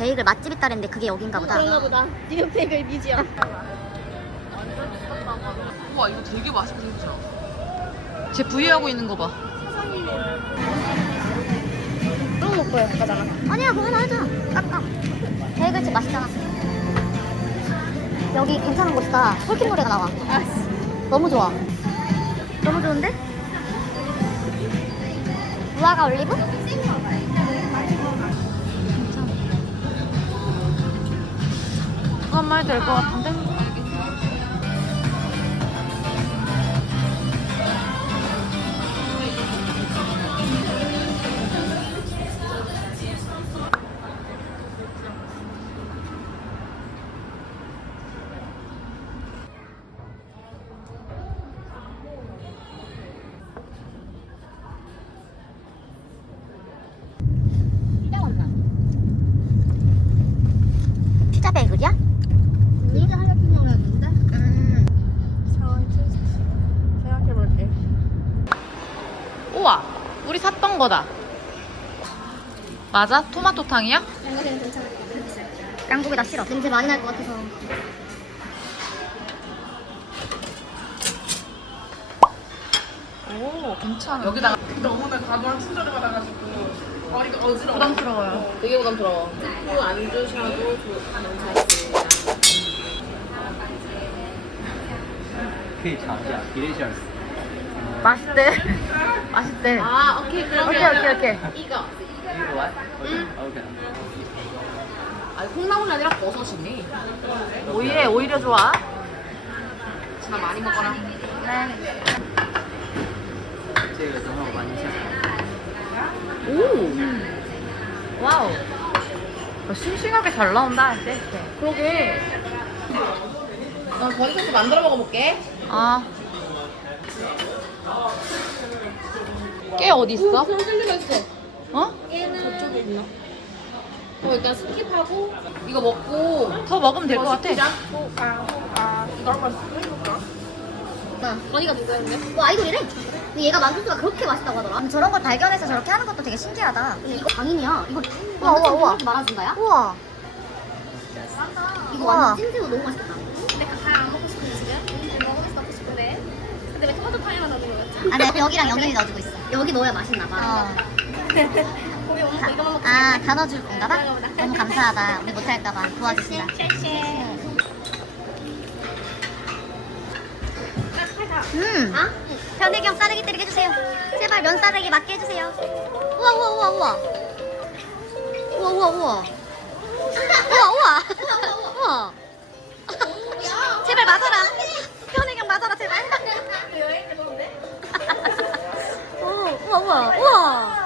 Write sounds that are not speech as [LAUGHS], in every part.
베이글 맛집 있다랬는데 그게 여긴가 보다. 그런가 보다. 뉴욕 베이글 뮤지엄. 우와 이거 되게 맛있게 생겼어. 제 부위하고 있는 거 봐. 그런 거 먹고요. 가잖아. 아니야, 그거 하나 하자. 깎아. 베이글 집 맛있잖아. 여기 괜찮은 곳이다. 폴킴 노래가 나와. 너무 좋아. 너무 좋은데? 무화과 올리브? 한 마리 될 것 같은데? 거다. 맞아? 토마토탕이야? 양고기는 괜찮을 것 같아. 양고기 나 싫어. 냄새 많이 날 것 같아서. 오 괜찮아. 여기다가 너무나 과도한 친절을 받아가지고 머리가 어지러워. 부담스러워요. 되게 부담스러워. 스프 안 주셔도 괜찮습니다. 可以尝一下 delicious。 맛있대. [LAUGHS] 맛있대. 아 오케이 그러면 오케이 오케이 오케이. 이거. 이거 와? 응. 아, 오케이. 아니 콩나물이 아니라 버섯이네. 오히려 오히려 좋아. 진짜 많이 먹거라. 네. 제가 너무 많이 사. 오. 음. 와우. 어, 싱싱하게 잘 나온다 쎄쎄. 그러게. 나 버섯도 만들어 먹어볼게. 아. 깨 어디 있어? 어? 얘는 저쪽에 있나? 어 일단 스킵하고 이거 먹고 더 먹으면 될 것 같아. 아, 이거 한번 해볼까? 건이가 누구였네? 뭐 아이돌이래? 근데 얘가 만두수가 그렇게 맛있다고 하더라. 저런 걸 발견해서 저렇게 하는 것도 되게 신기하다. 근데 이거 강인이야. 이거 우와, 우와, 우와. 말아준다야? 우와. 이거 우와. 완전 찐새우 너무 맛있겠다. 근데 다안 먹고 싶은데 지금? 먹고 싶은데. 근데 왜 토마토 파이만 넣는 거였지? 아, 내가 여기랑 여기를 넣어주고 있어. 여기 넣어야 맛있나 봐. 어. [LAUGHS] 거기 오면 이거만 먹고 아, 다 넣어줄 건가 봐? 너무 감사하다. 우리 못할까 봐 도와주신다. 음. 아? 변혜경 싸르기 때리게 해주세요. 제발 면 싸르기 맞게 해주세요. 우와, 우와, 우와, 우와. 우와, 우와, 우와. 우와, 우와. [LAUGHS] 우와. 제발 맞아라. 변혜경 맞아라, 제발. 오, 우와, 우와, 우와.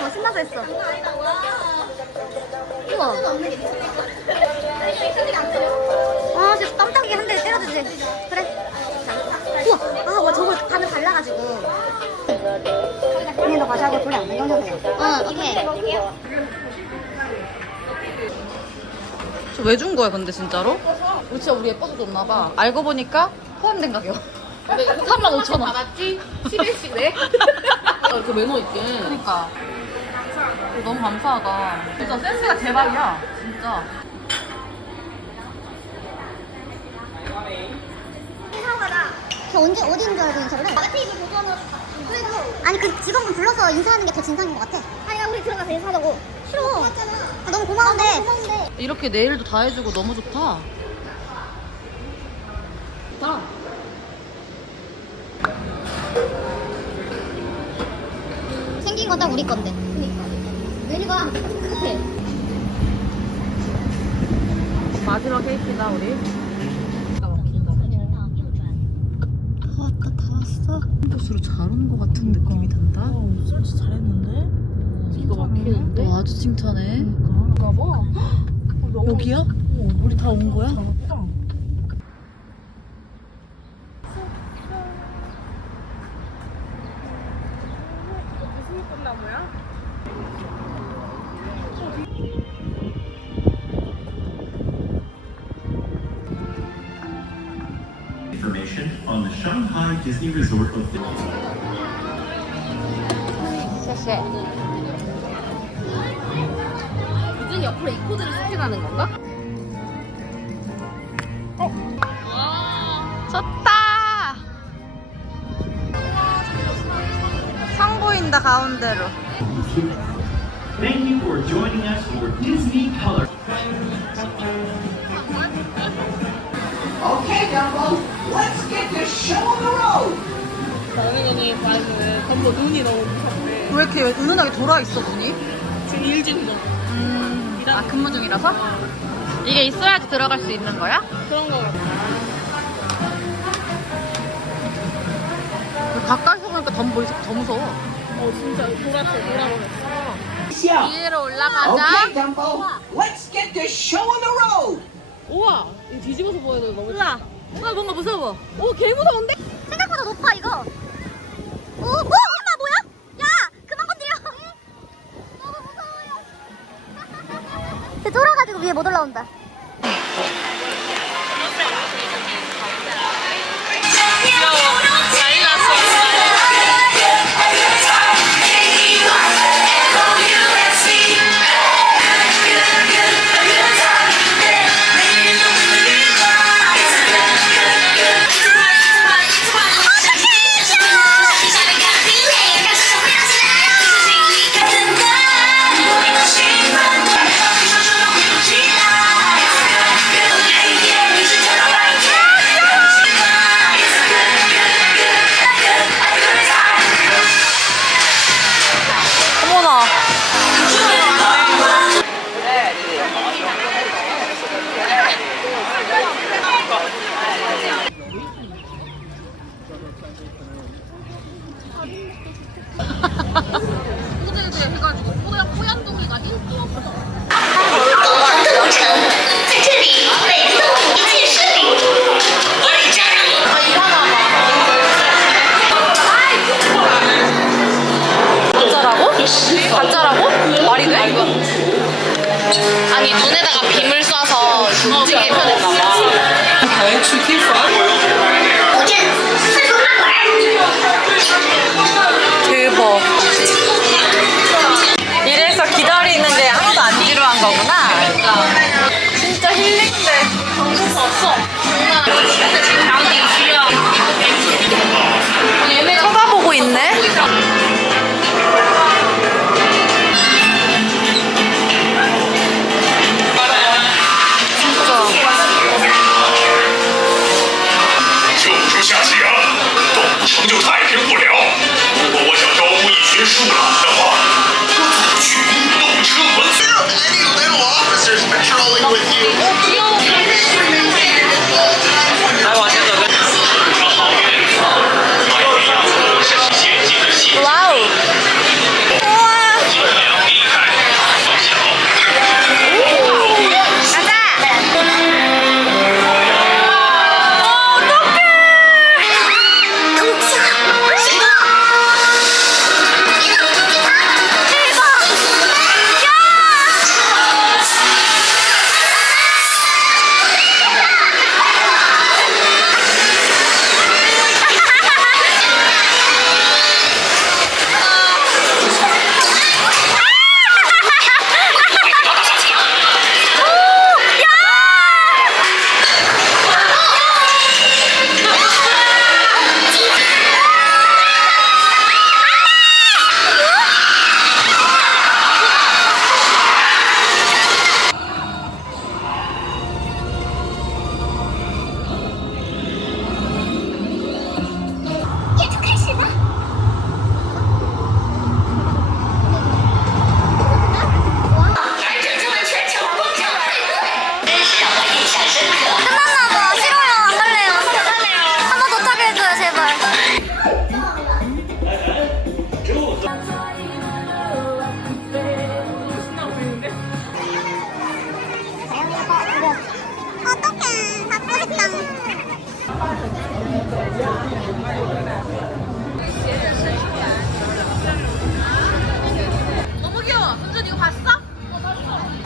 더 신나서 했어. 우와. 아, 진짜 깜짝이야. 한 대 때려주지. 그래. 우와. 아, 와, 저걸 반을 발라가지고. 언니, 너 과자하고 돌려 안 넘겨주세요. 응, 오케이. 저왜준 거야 근데 진짜로? 우리 진짜 우리 예뻐서 줬나 봐. 알고 보니까 포함된 가격. 3만 5천 원. 받았지? 11시네? 이렇게 메모 있게. 그러니까. 너무 감사하다. 진짜 센스가 대박이야. 진짜. 걔 언제, 어디 있는 줄 알고 인사를 해? 테이블 보고는 그래도 아니, 그 직원분 불러서 인사하는 게 더 진상인 것 같아. 아니야 우리 들어가서 인사하자고. 싫어. 아, 너무 고마운데. 고마운데. 이렇게 네일도 다 해주고 너무 좋다. 좋다. 생긴 건다 우리 건데. 그니까. 메뉴가 똑같아. 마지막 케이크다 우리. 다 왔다 다 왔어. 캠퍼스로 잘온것 같은 느낌이 든다. 설치 잘했는데? 이거 막히는데? 너 아주 칭찬해. 그런가 봐. 여기야? 우리 다 온 거야? 수목꽃나무야? information on the Shanghai Disney Resort of 谢谢. 무슨 옆으로 이 코드를 선택하는 건가? 어. 와. 좋다. 가운데로. Thank you for joining us for Disney Color. Okay, Dumbo, let's get this show on the road. 나는 언니 말은 덤보 눈이 너무 무섭대. 왜 이렇게 은은하게 돌아 있어 눈이? 지금 일 중이거 음. 아 근무 중이라서? 이게 있어야지 들어갈 수 있는 거야? 그런 거 같아. 가까이서 보니까 더, 무- 더 무서워. 어 진짜 돌았어 돌아버렸어. 위로 올라가자. Dumbo, let's get this show on the road. 우와 이거 뒤집어서 보여도 너무. 우와. 우와 뭔가 무서워. 오개 무서운데? 생각보다 높아 이거 오! 오! 엄마 뭐야? 야! 그만 건드려 너무 무서워요 [LAUGHS] 쟤 쫄아가지고 위에 못 올라온다 아니 눈에다가 빔을 쏴서 움직이게 편했나 봐. 结束了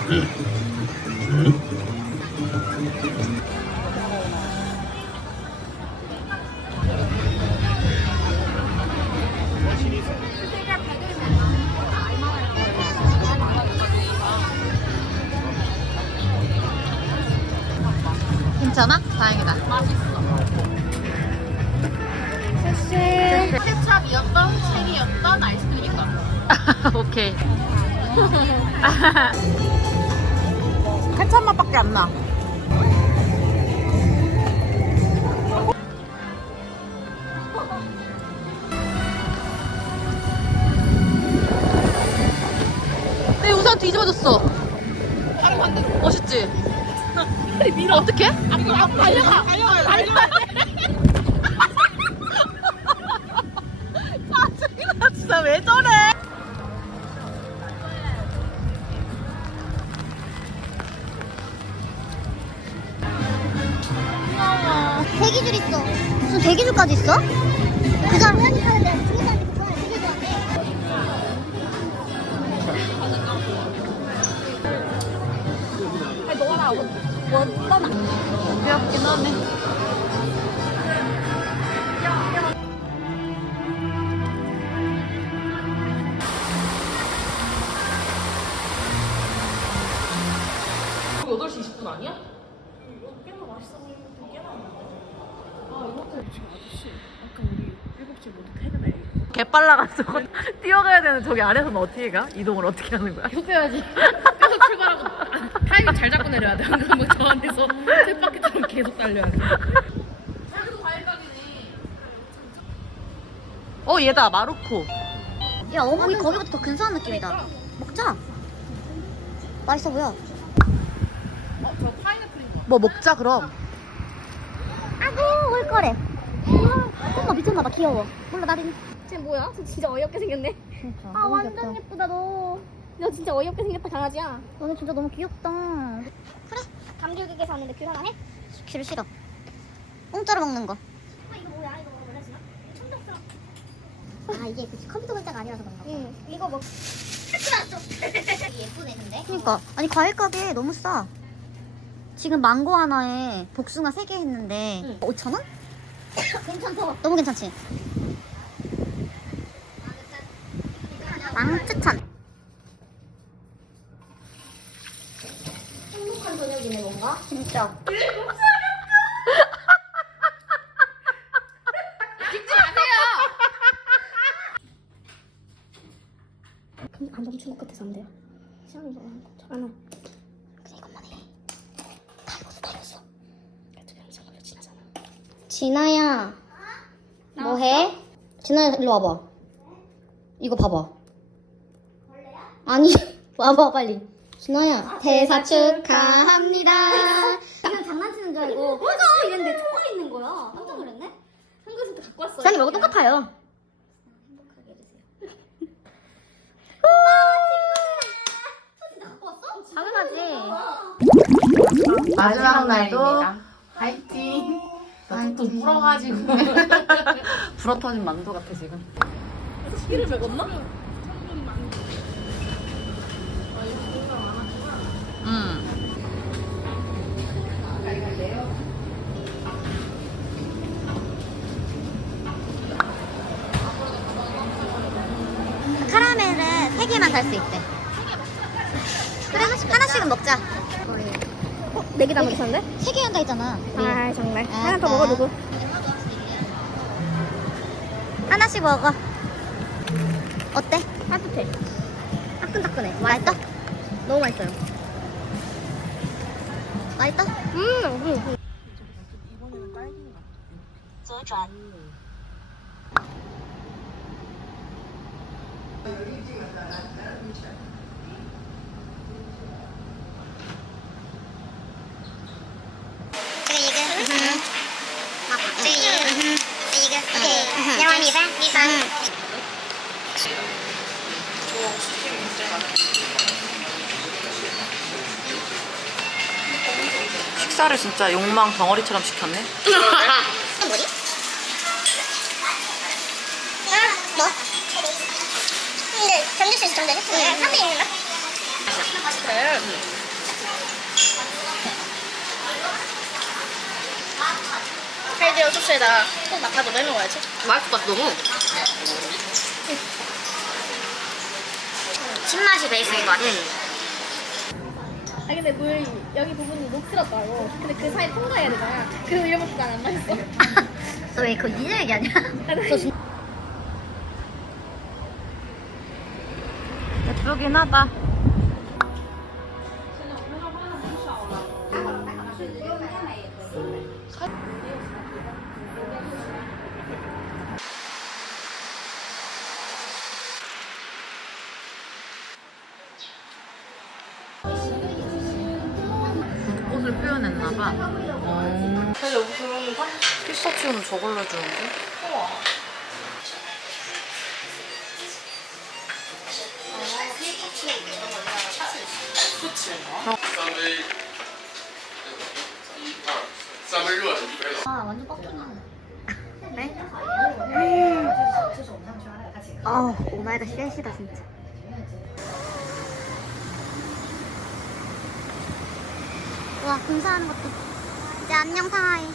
Yeah. 우산 뒤집어졌어. 멋있지? 밀어. 어떡해? 달려가. 달려가. 달려가. [LAUGHS] 짜증나 진짜 왜 저래? 대기줄 있어. 무슨 대기줄까지 있어? 그 사람 귀엽긴 하네. 빨라가지고 [LAUGHS] 뛰어가야 되는 저기 아래서는 어떻게 가? 이동을 어떻게 하는 거야? 빼야지. 계속 출발하고 타이밍 잘 잡고 내려야 돼. 안 그러면 저 안에서 쇠바퀴처럼 계속 달려야 돼. 어 얘다 마루코. 야, 어묵이 거기보다 더 근사한 느낌이다. 먹자. 맛있어 보여. 뭐 먹자 그럼. 아구, 올 거래. 엄마 미쳤나봐, 귀여워. 몰라, 나린. 쟤 뭐야? 쟤 진짜 어이없게 생겼네. 그러니까. 아 완전 예쁘다 너. 너 진짜 어이없게 생겼다 강아지야. 너네 진짜 너무 귀엽다. 그래. 감귤국에서 왔는데 귤 하나 해? 귤 싫어. 공짜로 먹는 거. 아 이거 뭐야? 이거 뭐라 지나? 천적스럽. 아, 이게 그 컴퓨터 글자가 아니라서 그런가 봐. 응. 이거 뭐. [LAUGHS] 예쁘네, 근데. 그니까. 아니, 과일 가게 너무 싸. 지금 망고 하나에 복숭아 3개 했는데 5,000원? [COUGHS] 괜찮다. 너무 괜찮지? 왕 추천. 행복한 저녁이네 뭔가. 진짜. [LAUGHS] 근데 감동 추억 같아서 안 돼요. 시험이 저안 와. 그냥 이것만 해. 다 익었어, 다 익었어. 어떻게 영상 걸려 지나잖아. 진아야. 뭐 해? 진아야, 일로 와봐. 이거 봐봐. 아니, [LAUGHS] 와봐, 빨리. 진아야, 대사 축하합니다. 그냥 장난치는 줄 알고, [LAUGHS] 맞아! 이랬는데 총알 있는 거야. 깜짝 놀랐네? 한국에서도 [LAUGHS] 갖고 왔어. 지안이 이거 똑같아요. 당연하지. 마지막 날도 파이팅. 또 물어가지고. 불어 터진 만두 같아 지금. 시기를 먹었나? 음. 카라멜은 3 개만 살 수 있대. 그래, 하나씩은 먹자. 어? 네개 다 먹으셨는데? 3개 한다 했잖아. 우리. 아 정말. 아, 하나 더 먹어 아. 누구? 하나씩 먹어. 어때? 따뜻해. 따끈따끈해. 맛있어? 너무 맛있어요. 맛있어? 음, 음.这个 식사를 진짜 욕망 덩어리처럼 시켰네. [LAUGHS] 뭐지? 아, 뭐? 근데 견딜 수 있어, 견딜. 응, 한번 있는 거? 할디오 소스에다가 꼭 막아도 넣어 먹어야지. 맛있을 것 같아 너무. 신맛이 베이스인 것 같아. 아 근데 물 여기 부분이 못 들었다고. 근데 그 사이 통과해야 되잖아. 그래서 이러면서 난안 마셨어. 너왜 그거 얘기하냐? 저 진... 예쁘긴 하다. 표현했나봐. 어. 피스타치오는 저걸로 주는데? 아 완전 뻑뻑해. 네? 아 오마이갓 쉣이다 진짜. 와 공사하는 것도. 이제 안녕 사이.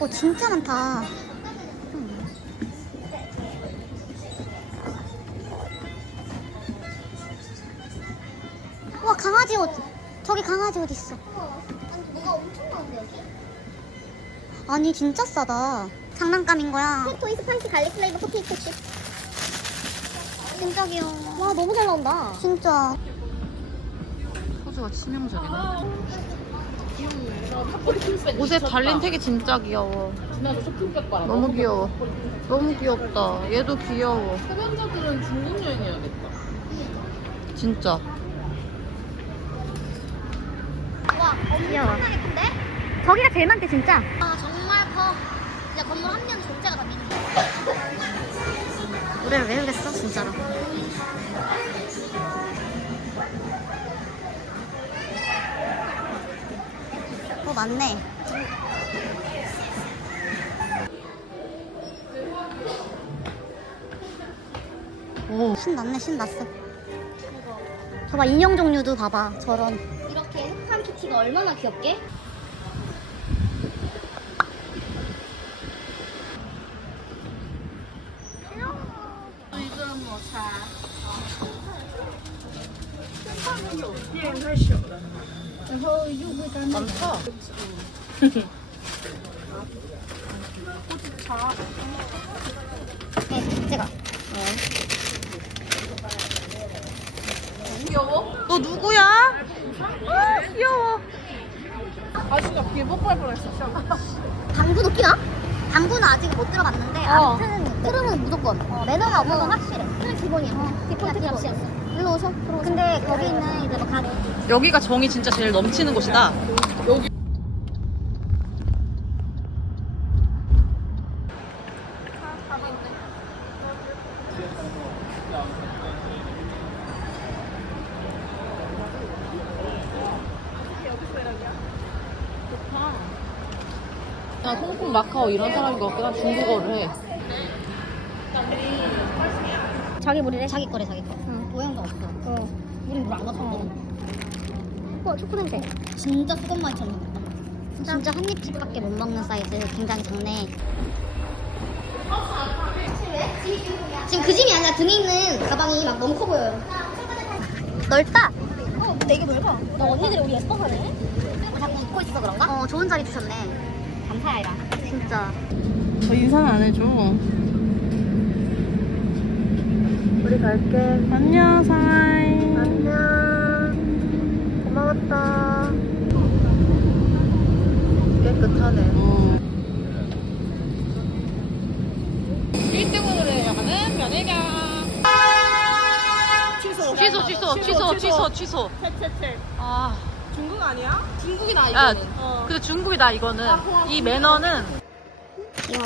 오 진짜 많다. 음. 와 강아지 옷. 저기 강아지 옷 있어. 뭐가 엄청 많은데 여기? 아니 진짜 싸다. 장난감인 거야. 토이 스파이시 갈릭 플레이버 포테이토 칩. 진짜 귀여워. 와 너무 잘 나온다. 진짜. 포즈가 치명적이네. 옷에 달린 택이 진짜 귀여워. 너무 귀여워. 너무 귀엽다. 얘도 귀여워. 흡연자들은 중국 여행해야겠다. 진짜. 와 귀여워. 예쁜데? 저기가 제일 많대 진짜. 아 정말 커. 진짜 건물 한면 전체가 다 미는 노래를 외우겠어 진짜로. 어 맞네. 오. 신났네 신났어. 저봐 인형 종류도 봐봐 저런. 이렇게 흑한 키티가 얼마나 귀엽게? 많다. 네, [LAUGHS] 제가. 귀여워? 너 누구야? 아, 귀여워. 당구 높이나? 당구는 아직 못 들어봤는데 어. 아무튼 흐름은 무조건 매너가 없는 건 확실해 그게 기본이야 어, 디폴트 값이었어 오셔 들어오셔 근데 거기 있는 이제 막 가... 여기가 정이 진짜 제일 넘치는 곳이다. 나 홍콩, 마카오 이런 사람인 것한 중국어를 해. 자기 물이래? 자기 거래 자기 거. 물안 맞췄거든 어 초코 냄새 진짜 수건만처럼 생겼다. 진짜? 한 입씩밖에 못 먹는 사이즈 굉장히 작네 지금 그 짐이 아니라 등에 있는 가방이 막 너무 커 보여요. 넓다 어 근데 이게 넓어. 나 언니들이 우리 예뻐 하네. 자꾸 입고 있어서 그런가? 어 좋은 자리 주셨네. 감사해라. 진짜. 저 인사는 안 해줘. 우리 갈게. 안녕, 사이. 고마웠다 깨끗하네. 어. 1등으로 내려가는 면회경. 취소. 취소, 취소, 취소, 취소, 취소. 아, 중국 아니야? 중국이다 야, 이거는. 어. 근데 중국이다, 이거는. 이 매너는 귀여워